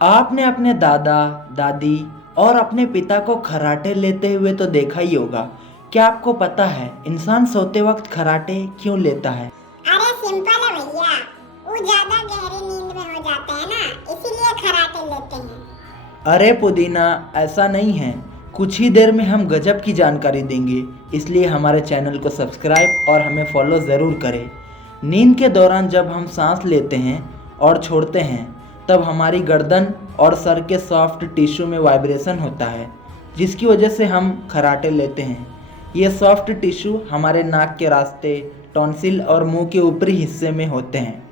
आपने अपने दादा, दादी और अपने पिता को खर्राटे लेते हुए तो देखा ही होगा। क्या आपको पता है इंसान सोते वक्त खर्राटे क्यों लेता है? अरे सिंपल है भैया। वो ज्यादा गहरी नींद में हो जाते हैं ना, इसीलिए खराटे लेते हैं। अरे पुदीना, ऐसा नहीं है। कुछ ही देर में हम गजब की जानकारी देंगे, इसलिए हमारे चैनल को सब्सक्राइब और हमें फॉलो ज़रूर करें। नींद के दौरान जब हम सांस लेते हैं और छोड़ते हैं, तब हमारी गर्दन और सर के सॉफ्ट टिश्यू में वाइब्रेशन होता है, जिसकी वजह से हम खर्राटे लेते हैं। ये सॉफ्ट टिश्यू हमारे नाक के रास्ते, टॉन्सिल और मुंह के ऊपरी हिस्से में होते हैं।